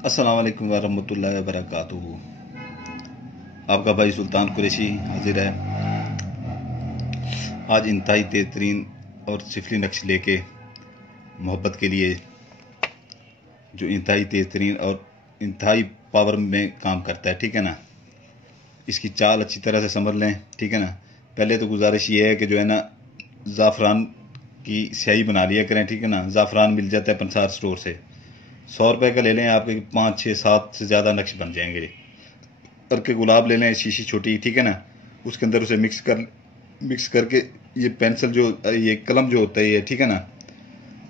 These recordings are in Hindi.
अस्सलाम वालेकुम वरहमतुल्लाहि वबरकातुहू। आपका भाई सुल्तान कुरैशी हाजिर है आज इंतहाई तेज तरीन और सिफली नक्श लेके मोहब्बत के लिए, जो इंतहाई तेज तरीन और इंतहाई पावर में काम करता है। ठीक है ना, इसकी चाल अच्छी तरह से समझ लें। ठीक है ना, पहले तो गुजारिश ये है कि जो है ना ज़ाफ़रान की स्याही बना लिया करें। ठीक है ना, ज़ाफ़रान मिल जाता है पंसार स्टोर से, 100 रुपये का ले लें, आपके 5 6 7 से ज़्यादा नक्श बन जाएंगे। और के गुलाब ले लें, शीशी छोटी। ठीक है ना, उसके अंदर उसे मिक्स करके ये पेंसिल जो ये कलम जो होता है ये, ठीक है ना,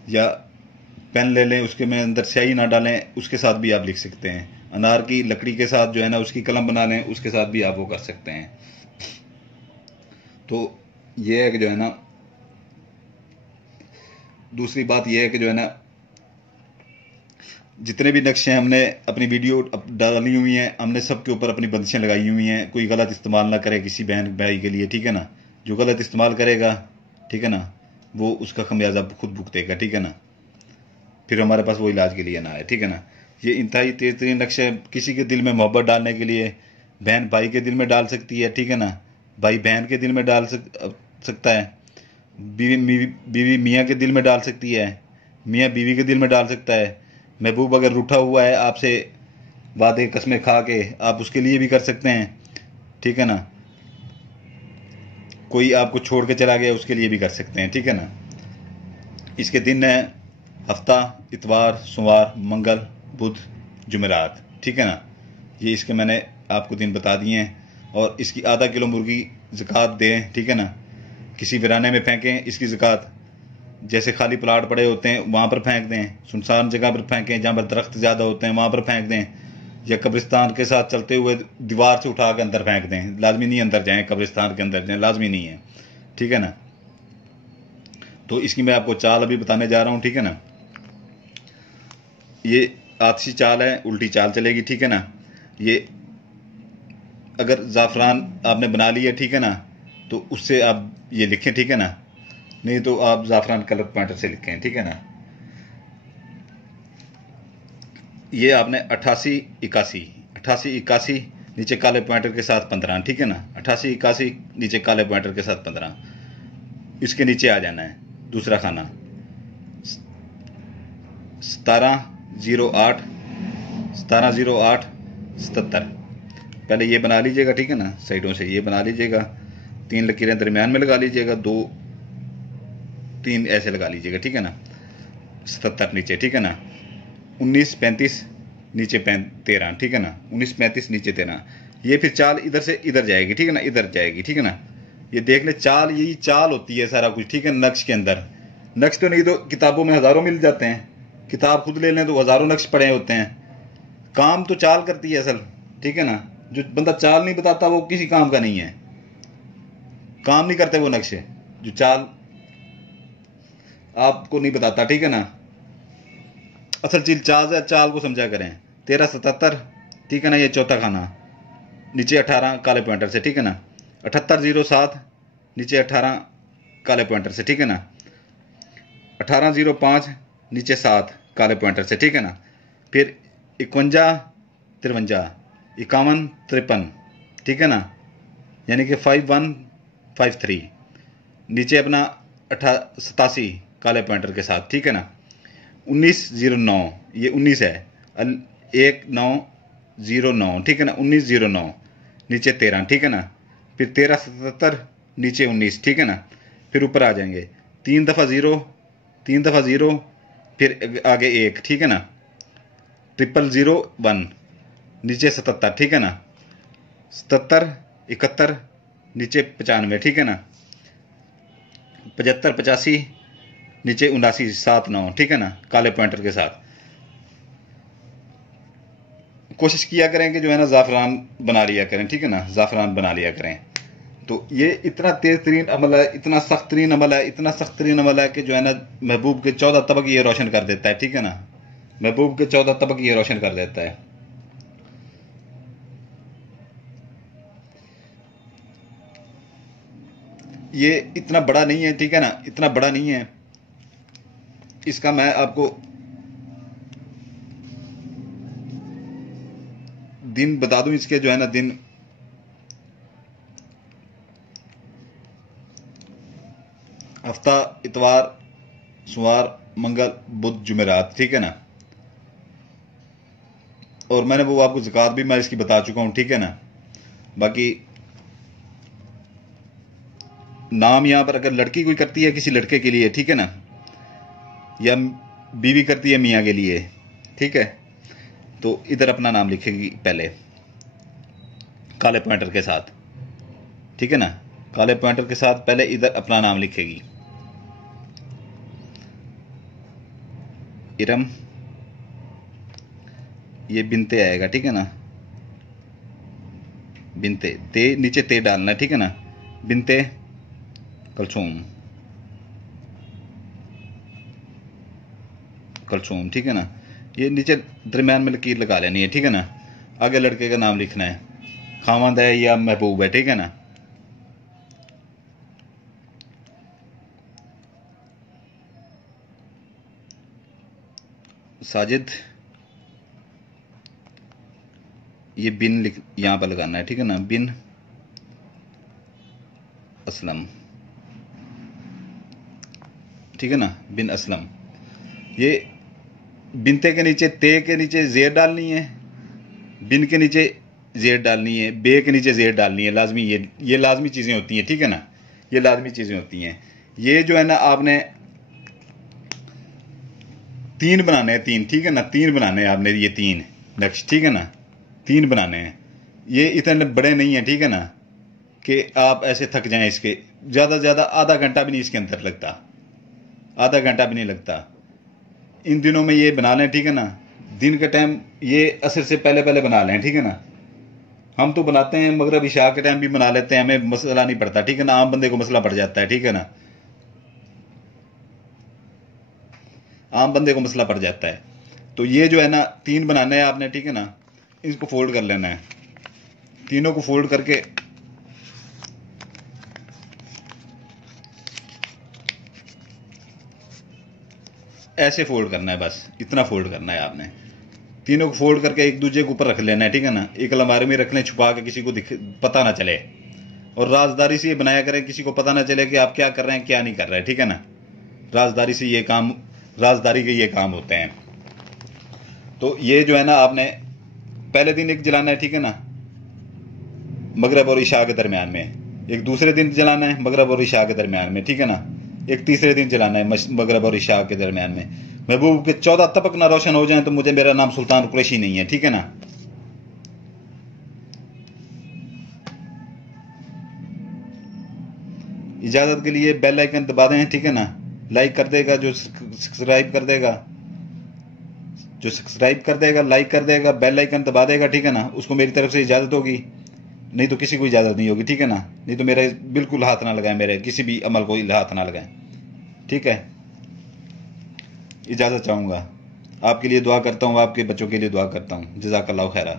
या पेन ले लें, उसके में अंदर स्याही ना डालें, उसके साथ भी आप लिख सकते हैं। अनार की लकड़ी के साथ जो है ना उसकी कलम बना लें, उसके साथ भी आप वो कर सकते हैं। तो ये है कि जो है ना, दूसरी बात ये है कि जो है ना, जितने भी नक्शे हमने अपनी वीडियो डाली हुई हैं, हमने सबके ऊपर अपनी बंदिशें लगाई हुई हैं। कोई गलत इस्तेमाल ना करे किसी बहन भाई के लिए। ठीक है ना, जो गलत इस्तेमाल करेगा, ठीक है ना, वो उसका खमियाजा खुद भुगतेगा। ठीक है ना, फिर हमारे पास वो इलाज के लिए ना आए। ठीक है ना, ये इंतहाई तेज तरीन नक्शे किसी के दिल में मोहब्बत डालने के लिए, बहन भाई के दिल में डाल सकती है। ठीक है ना, भाई बहन के दिल में डाल सकता है, बीवी मियाँ के दिल में डाल सकती है, मियाँ बीवी के दिल में डाल सकता है। महबूब अगर रूठा हुआ है आपसे, वादे कस्में खा के, आप उसके लिए भी कर सकते हैं। ठीक है ना, कोई आपको छोड़ के चला गया, उसके लिए भी कर सकते हैं। ठीक है ना, इसके दिन है हफ्ता, इतवार, सोमवार, मंगल, बुध, जुमेरात। ठीक है ना, ये इसके मैंने आपको दिन बता दिए हैं। और इसकी आधा किलो मुर्गी ज़कात दें। ठीक है ना, किसी वीराने में फेंकें इसकी ज़कात। जैसे खाली प्लाट पड़े होते हैं वहाँ पर फेंक दें, सुनसान जगह पर फेंकें, जहाँ पर दरख्त ज़्यादा होते हैं वहाँ पर फेंक दें, या कब्रिस्तान के साथ चलते हुए दीवार से उठा के अंदर फेंक दें। लाजमी नहीं अंदर जाएं, कब्रिस्तान के अंदर जाएं, लाजमी नहीं है। ठीक है ना, तो इसकी मैं आपको चाल अभी बताने जा रहा हूँ। ठीक है ना, ये आतशी चाल है, उल्टी चाल चलेगी। ठीक है ना, ये अगर ज़ाफ़रान आपने बना लिया, ठीक है ना, तो उससे आप ये लिखें। ठीक है ना, नहीं तो आप ज़ाफ़रान कलर पॉइंटर से लिखें। ठीक है ना, ये आपने 88 81 नीचे काले पॉइंटर के साथ 15। ठीक है ना, 88 81 नीचे काले पॉइंटर के साथ 15, इसके नीचे आ जाना है दूसरा खाना 1708 1708 77। पहले ये बना लीजिएगा। ठीक है ना, साइडों से ये बना लीजिएगा, 3 लकीरें दरमियान में लगा लीजिएगा, 2 3 ऐसे लगा लीजिएगा। ठीक है ना, 77 नीचे। ठीक है ना, 19 35 नीचे 13। ठीक है ना, 19 35 नीचे 13। ये फिर चाल इधर से इधर जाएगी। ठीक है ना, इधर जाएगी। ठीक है ना, ये देख ले, चाल यही चाल होती है सारा कुछ। ठीक है, नक्श के अंदर, नक्श तो नहीं तो किताबों में हज़ारों मिल जाते हैं, किताब खुद ले लें तो हज़ारों नक्श पड़े होते हैं। काम तो चाल करती है असल। ठीक है ना, जो बंदा चाल नहीं बताता वो किसी काम का नहीं है, काम नहीं करते वो नक्शे, जो चाल आपको नहीं बताता। ठीक है ना, असल चीज चाल है, चाल को समझा करें। 1377। ठीक है ना, ये चौथा खाना नीचे 18 काले पॉइंटर से। ठीक है ना, 7807 नीचे 18 काले पॉइंटर से। ठीक है ना, 1805 नीचे 7 काले पॉइंटर से। ठीक है ना, फिर 51 53 51 53। ठीक है ना, यानी कि 5153 नीचे अपना 87 काले पॉइंटर के साथ। ठीक है ना, 1909, ये 19 है, 1909। ठीक है ना, 1909 नीचे 13। ठीक है ना, फिर 1377 नीचे 19। ठीक है ना, फिर ऊपर आ जाएंगे 3 दफ़ा 0, 3 दफ़ा 0, फिर आगे 1। ठीक है ना, 0001 नीचे 77। ठीक है ना, 77 71 नीचे 95। ठीक है ना, 75 85 नीचे 79 79। ठीक है ना, काले पॉइंटर के साथ। कोशिश किया करें कि जो है ना ज़ाफ़रान बना लिया करें। ठीक है ना, ज़ाफ़रान बना लिया करें। तो ये इतना तेज तरीन अमल है, इतना सख्त तरीन अमल है, इतना सख्त तरीन अमल है कि जो है ना महबूब के 14 तबक ये रोशन कर देता है। ठीक है ना, महबूब के 14 तबक ये रोशन कर देता है। ये इतना बड़ा नहीं है। ठीक है ना, इतना बड़ा नहीं है। इसका मैं आपको दिन बता दूं इसके जो है ना दिन, हफ्ता इतवार सोमवार मंगल बुध जुमेरात, ठीक है ना। और मैंने वो आपको ज़कात भी मैं इसकी बता चुका हूं, ठीक है ना। बाकी नाम यहां पर अगर लड़की कोई करती है किसी लड़के के लिए, ठीक है ना, या बीवी करती है मियाँ के लिए, ठीक है, तो इधर अपना नाम लिखेगी पहले काले पॉइंटर के साथ, ठीक है ना। काले पॉइंटर के साथ पहले इधर अपना नाम लिखेगी, इरम, ये बिनते आएगा, ठीक है ना, बिनते, ते नीचे ते डालना है, ठीक है ना, बिनते कलसूम, कलसूम, ठीक है ना। ये नीचे दरम्यान में लकीर लगा लेनी है, ठीक है ना। आगे लड़के का नाम लिखना है, खामद है या महबूब है, ठीक है ना। साजिद, ये बिन लिख यहां पर लगाना है, ठीक है ना, बिन असलम, ठीक है ना, बिन असलम। ये बिनते के नीचे ते के नीचे जेर डालनी है, बिन के नीचे जेर डालनी है, बे के नीचे जेर डालनी है, लाजमी। ये लाजमी चीज़ें होती हैं, ठीक है ना, ये लाजमी चीज़ें होती हैं। ये जो है ना आपने 3 बनाने हैं, 3, ठीक है ना, 3 बनाने हैं आपने, ये 3 नक्श, ठीक है ना, 3 बनाने हैं। ये इतने बड़े नहीं है, ठीक है ना, कि आप ऐसे थक जाएं। इसके ज़्यादा से ज़्यादा आधा घंटा भी नहीं इसके अंदर लगता, आधा घंटा भी नहीं लगता। इन दिनों में ये बना लें, ठीक है ना, दिन के टाइम ये असर से पहले पहले बना लें, ठीक है ना। हम तो बनाते हैं मगरिब इशा के टाइम भी बना लेते हैं, हमें मसला नहीं पड़ता, ठीक है ना। आम बंदे को मसला पड़ जाता है, ठीक है ना, आम बंदे को मसला पड़ जाता है। तो ये जो है ना 3 बनाने हैं आपने, ठीक है ना। इसको फोल्ड कर लेना है, तीनों को फोल्ड करके ऐसे फोल्ड करना है, बस इतना फोल्ड करना है आपने। तीनों को फोल्ड करके एक दूसरे के ऊपर रख लेना है, ठीक है ना। एक अलमारी में रख लें छुपा के, किसी को पता ना चले। और राजदारी से ये बनाया करें, किसी को पता ना चले कि आप क्या कर रहे हैं क्या नहीं कर रहे हैं, ठीक है ना। राजदारी से ये काम, राजदारी के ये काम होते हैं। तो ये जो है ना आपने पहले दिन एक जलाना है, ठीक है ना, मगरिब और इशा के दरमियान में। एक दूसरे दिन जलाना है मगरिब और इशा के दरमियान में, ठीक है ना। एक तीसरे दिन जलाना है मगरिब और इशा के दरमियान में। महबूब के 14 तबक ना रोशन हो जाए तो मुझे, मेरा नाम सुल्तान कुरैशी नहीं है, ठीक है ना। इजाजत के लिए बेल आइकन दबा दें, ठीक है ना। लाइक कर देगा जो सब्सक्राइब कर देगा, जो सब्सक्राइब कर देगा, लाइक कर देगा, बेल आइकन दबा देगा, ठीक है ना, उसको मेरी तरफ से इजाजत होगी। नहीं तो किसी को इजाजत नहीं होगी, ठीक है ना। नहीं तो मेरे बिल्कुल हाथ ना लगाए, मेरे किसी भी अमल को हाथ ना लगाए, ठीक है। इजाजत चाहूंगा, आपके लिए दुआ करता हूँ, आपके बच्चों के लिए दुआ करता हूँ। जज़ाकल्लाहु खैरा।